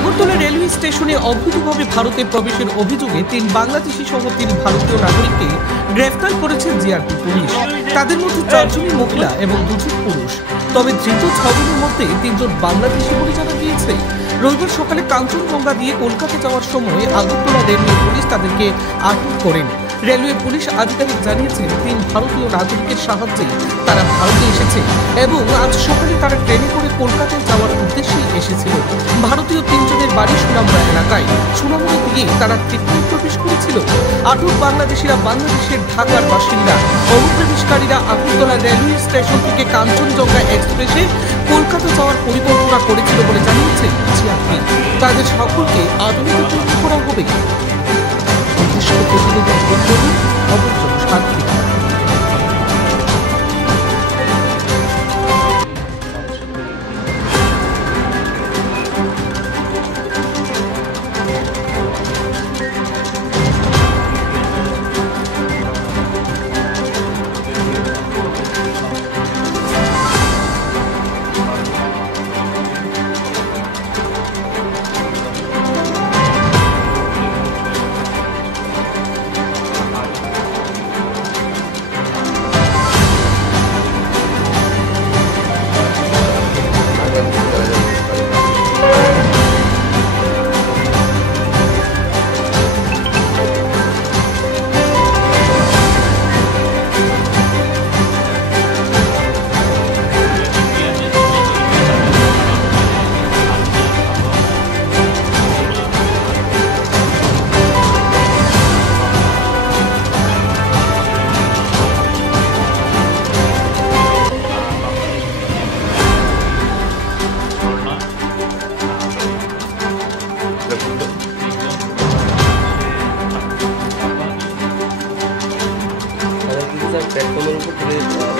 Agartala railway স্টেশনে অবৈধভাবে ভারতে প্রবেশের অভিযোগে 3 বাংলাদেশি সহ 3 ভারতীয় নাগরিককে গ্রেফতার করেছে জিআরপি পুলিশ। তাদের মধ্যে 4 জনই মহিলা এবং 2 জন পুরুষ। তবে ধৃত 6 জনের মধ্যে 3 জন বাংলাদেশি বলে জানা গিয়েছে। রবিবার সকালে কাঞ্চনজঙ্ঘা দিয়ে কলকাতা যাওয়ার সময় আগরতলা রেলওয়ে পুলিশ তাদেরকে আটক করেন। রেলওয়ে পুলিশ আধিকারিক জানিয়েছেন 3 ভারতীয় নাগরিকের সাহায্যে তারা ভারতে এসেছে এবং আজ সকালে তারা ট্রেনে করে কলকাতায় যাওয়ার উদ্দেশ্যেই এসেছিল। ভারতীয় 3 জনের বাড়ি সুনামুড়া এলাকায়। সুনামুড়া দিয়ে তারা ত্রিপুরায় প্রবেশ করেছিল। আটক বাংলাদেশিরা বাংলাদেশের ঢাকার বাসিন্দা। অনুপ্রবেশকারীরা আগরতলা রেলওয়ে স্টেশন থেকে কাঞ্চনজঙ্ঘা এক্সপ্রেসে কলকাতা যাওয়ার পরিকল্পনা করেছিল বলে জানিয়েছে জিআরপি। তাদের সকলকে আদালতে তদন্ত করা হবে। প্রতিনিধি অবশ্যই শান্তি। প্ল্যাটফর্মের উপর